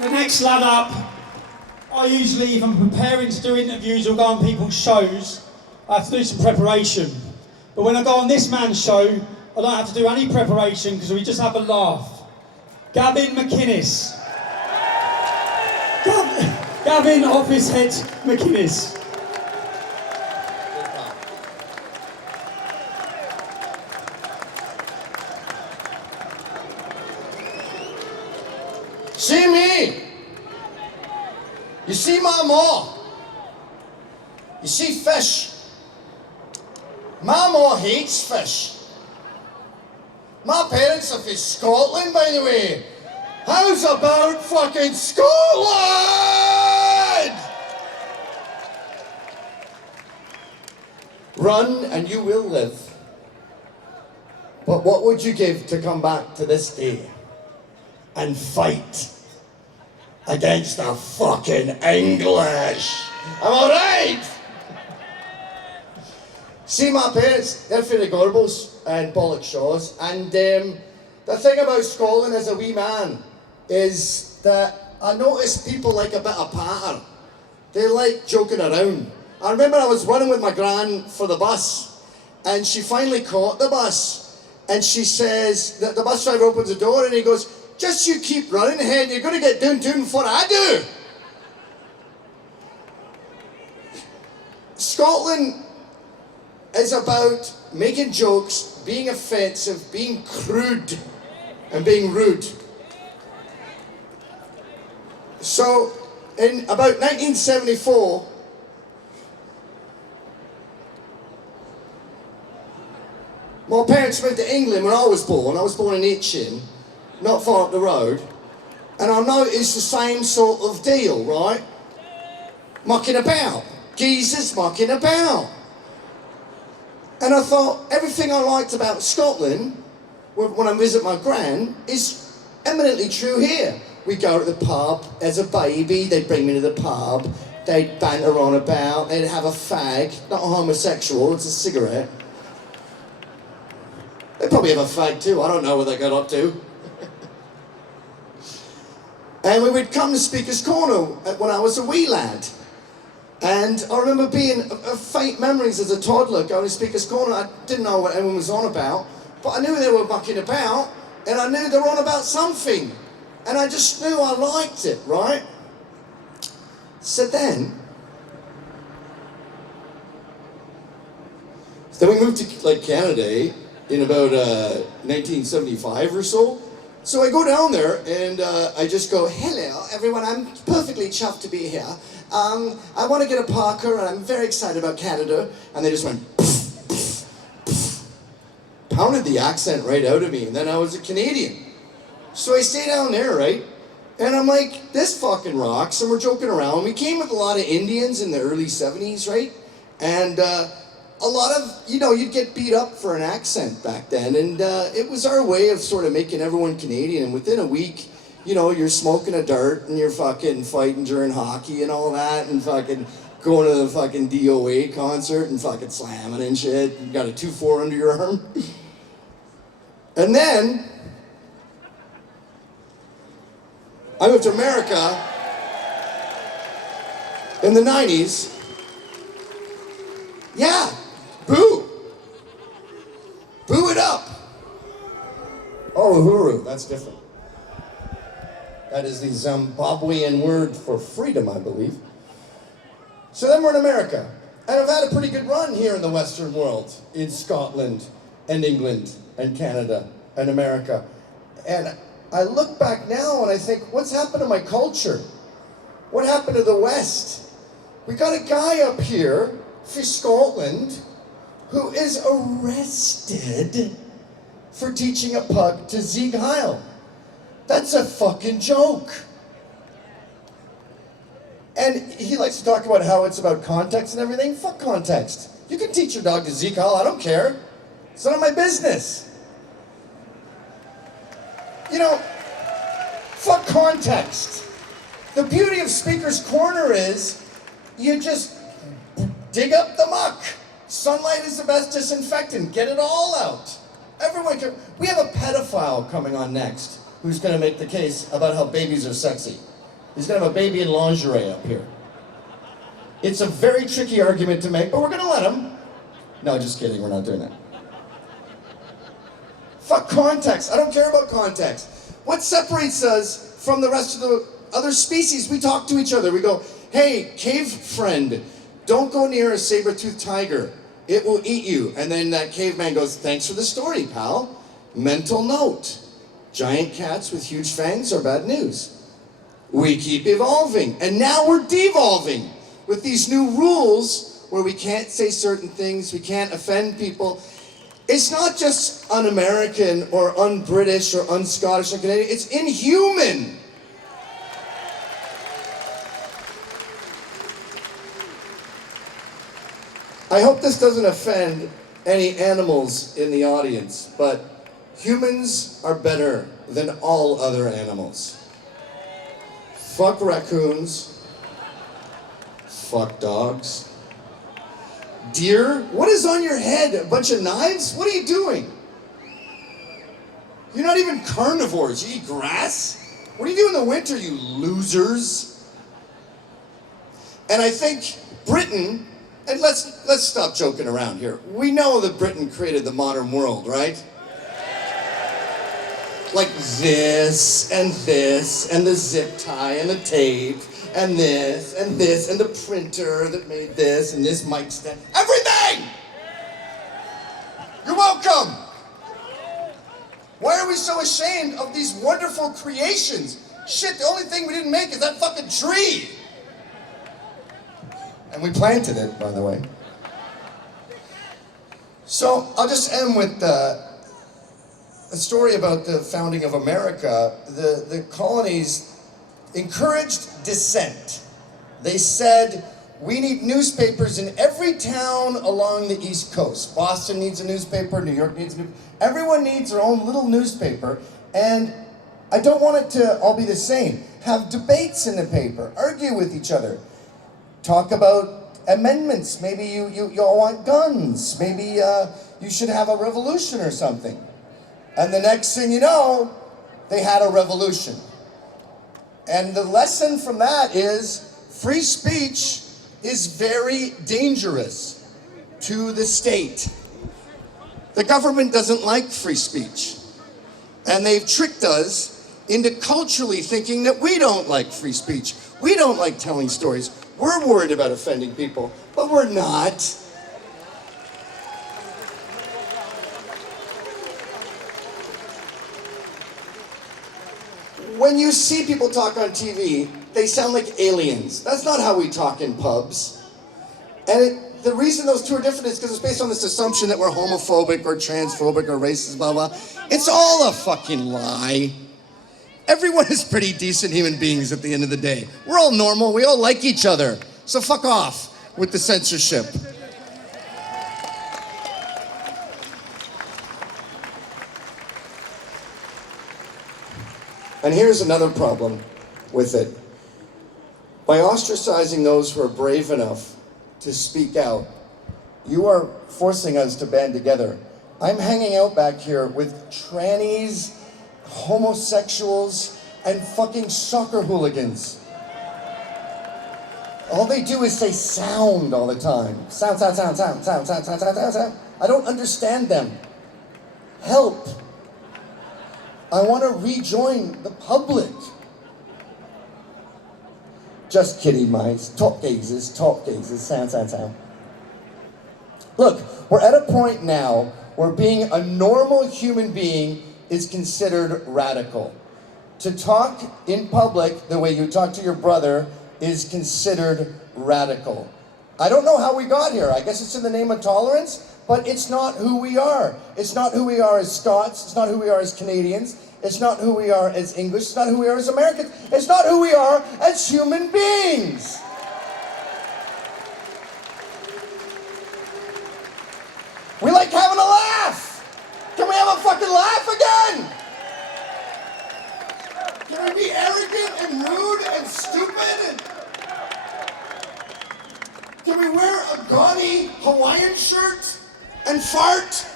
The next lad up, I usually, if I'm preparing to do interviews or go on people's shows, I have to do some preparation. But when I go on this man's show, I don't have to do any preparation because we just have a laugh. Gavin McInnes. Gavin Officehead McInnes. See me? You see my ma? You see fish? My ma hates fish. My parents are from Scotland, by the way. How's about fucking Scotland? Run and you will live. But what would you give to come back to this day and fight against the fucking English? Am I right? See, my parents, they're from the Gorbals and Pollokshaws, and the thing about Scotland as a wee man is that I notice people like a bit of patter. They like joking around. I remember I was running with my gran for the bus, and she finally caught the bus, and she says, that the bus driver opens the door and he goes, "Just you keep running ahead, you're going to get down before I do." Scotland is about making jokes, being offensive, being crude, and being rude. So, in about 1974, my parents moved to England when I was born. I was born in Itchin, not far up the road. And I noticed the same sort of deal, right? Mucking about. Geezers mucking about. And I thought, everything I liked about Scotland, when I visit my gran, is eminently true here. We go to the pub as a baby, they'd bring me to the pub, they'd banter on about, they'd have a fag, not a homosexual, it's a cigarette. They probably have a fag too, I don't know what they got up to. And we would come to Speaker's Corner when I was a wee lad. And I remember being faint memories as a toddler going to Speaker's Corner. I didn't know what everyone was on about, but I knew they were mucking about, and I knew they were on about something. And I just knew I liked it, right? So then we moved to like Canada in about 1975 or so. So I go down there and I just go, "Hello everyone, I'm perfectly chuffed to be here. I want to get a Parker and I'm very excited about Canada." And they just went, pff, pff, pff. Pounded the accent right out of me, and then I was a Canadian. So I stay down there, right? And I'm like, this fucking rocks, and we're joking around. We came with a lot of Indians in the early 70s, right? And a lot of, you'd get beat up for an accent back then, and it was our way of sort of making everyone Canadian, and within a week, you're smoking a dirt, and you're fucking fighting during hockey and all that, and fucking going to the fucking DOA concert and fucking slamming and shit. You got a 2-4 under your arm. And then I moved to America in the 90s. Yeah, boo. Boo it up. Oh, uhuru, that's different. That is the Zimbabwean word for freedom, I believe. So then we're in America. And I've had a pretty good run here in the Western world, in Scotland and England and Canada and America. And I look back now and I think, what's happened to my culture? What happened to the West? We got a guy up here for Scotland who is arrested for teaching a pug to Sieg Heil. That's a fucking joke. And he likes to talk about how it's about context and everything. Fuck context. You can teach your dog to Sieg Heil, I don't care. It's none of my business. Fuck context. The beauty of Speaker's Corner is you just dig up the muck. Sunlight is the best disinfectant. Get it all out. Everyone can. We have a pedophile coming on next who's going to make the case about how babies are sexy. He's gonna have a baby in lingerie up here. It's a very tricky argument to make, but we're gonna let him. No, just kidding, we're not doing that. Fuck context, I don't care about context. What separates us from the rest of the other species? We talk to each other, we go, hey, cave friend, don't go near a saber-toothed tiger. It will eat you. And then that caveman goes, thanks for the story, pal. Mental note. Giant cats with huge fangs are bad news. We keep evolving. And now we're devolving with these new rules where we can't say certain things, we can't offend people. It's not just un-American or un-British or un-Scottish or Canadian. It's inhuman. I hope this doesn't offend any animals in the audience, but humans are better than all other animals. Fuck raccoons. Fuck dogs. Deer? What is on your head? A bunch of knives? What are you doing? You're not even carnivores. You eat grass? What do you do in the winter, you losers? And I think Britain, and let's stop joking around here. We know that Britain created the modern world, right? Like this, and the zip tie, and the tape, and this, and the printer that made this, and this mic stand. Everything! You're welcome! Why are we so ashamed of these wonderful creations? Shit, the only thing we didn't make is that fucking tree! And we planted it, by the way. So I'll just end with a story about the founding of America. The colonies encouraged dissent. They said, we need newspapers in every town along the East Coast. Boston needs a newspaper, New York needs a newspaper. Everyone needs their own little newspaper, and I don't want it to all be the same. Have debates in the paper, argue with each other. Talk about amendments. Maybe you all want guns. Maybe you should have a revolution or something. And the next thing you know, they had a revolution. And the lesson from that is free speech is very dangerous to the state. The government doesn't like free speech. And they've tricked us into culturally thinking that we don't like free speech. We don't like telling stories. We're worried about offending people, but we're not. When you see people talk on TV, they sound like aliens. That's not how we talk in pubs. And the reason those two are different is because it's based on this assumption that we're homophobic or transphobic or racist, blah, blah. It's all a fucking lie. Everyone is pretty decent human beings at the end of the day. We're all normal, we all like each other. So fuck off with the censorship. And here's another problem with it. By ostracizing those who are brave enough to speak out, you are forcing us to band together. I'm hanging out back here with trannies, homosexuals, and fucking soccer hooligans. All they do is say sound all the time. Sound, sound, sound, sound, sound, sound, sound, sound, sound, sound. I don't understand them. Help. I want to rejoin the public. Just kidding, mice. Top gazes, sound, sound, sound. Look, we're at a point now where being a normal human being is considered radical. To talk in public the way you talk to your brother is considered radical. I don't know how we got here. I guess it's in the name of tolerance, but it's not who we are. It's not who we are as Scots. It's not who we are as Canadians. It's not who we are as English. It's not who we are as Americans. It's not who we are as human beings. We like having a laugh. Can we have a fucking laugh again? Can we be arrogant and rude and stupid? Can we wear a gaudy Hawaiian shirt and fart?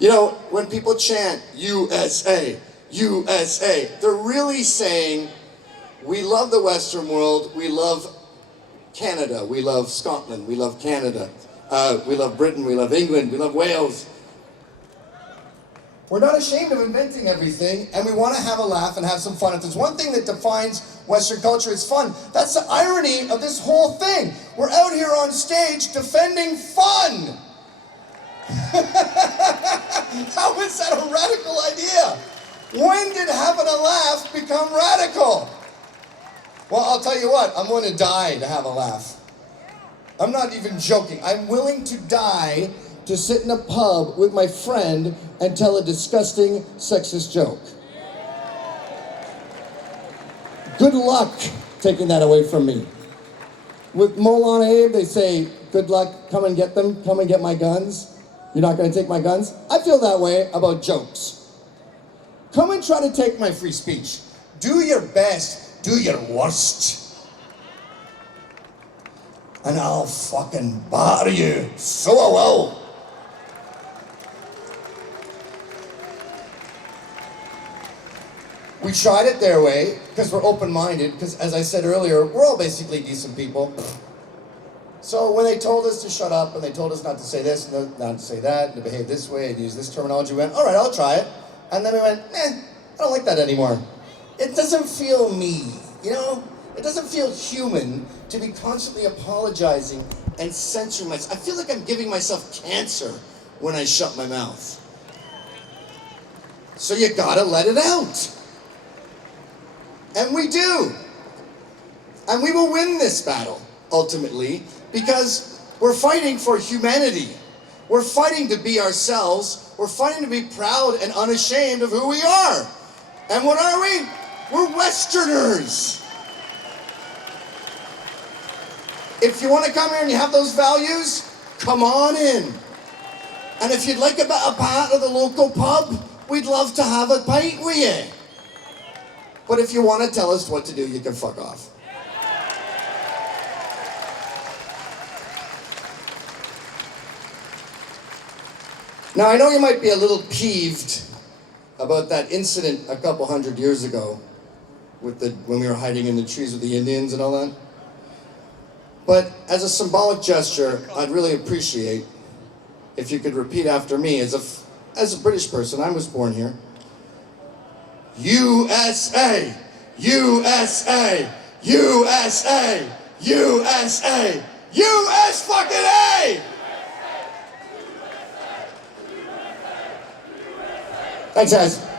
You know, when people chant USA, USA. They're really saying, we love the Western world, we love Canada, we love Scotland, we love Canada, we love Britain, we love England, we love Wales. We're not ashamed of inventing everything, and we want to have a laugh and have some fun. If there's one thing that defines Western culture, it's fun. That's the irony of this whole thing. We're out here on stage defending fun. How is that a radical idea? When did having a laugh become radical? Well, I'll tell you what, I'm willing to die to have a laugh. I'm not even joking. I'm willing to die to sit in a pub with my friend and tell a disgusting sexist joke. Good luck taking that away from me. With Molon Abe, they say, good luck, come and get them, come and get my guns. You're not gonna take my guns? I feel that way about jokes. Come and try to take my free speech. Do your best, do your worst. And I'll fucking bar you so I will. We tried it their way, because we're open-minded, because as I said earlier, we're all basically decent people. So when they told us to shut up, and they told us not to say this, and not to say that, and to behave this way, and use this terminology, we went, all right, I'll try it. And then we went, I don't like that anymore. It doesn't feel me, you know? It doesn't feel human to be constantly apologizing and censoring myself. I feel like I'm giving myself cancer when I shut my mouth. So you gotta let it out. And we do. And we will win this battle, ultimately, because we're fighting for humanity. We're fighting to be ourselves. We're fighting to be proud and unashamed of who we are. And what are we? We're Westerners. If you want to come here and you have those values, come on in. And if you'd like a part of the local pub, we'd love to have a pint with you. But if you want to tell us what to do, you can fuck off. Now, I know you might be a little peeved about that incident a couple hundred years ago with when we were hiding in the trees with the Indians and all that. But as a symbolic gesture, I'd really appreciate if you could repeat after me as a British person. I was born here. USA, USA, USA, USA, US fucking A! Thanks, guys.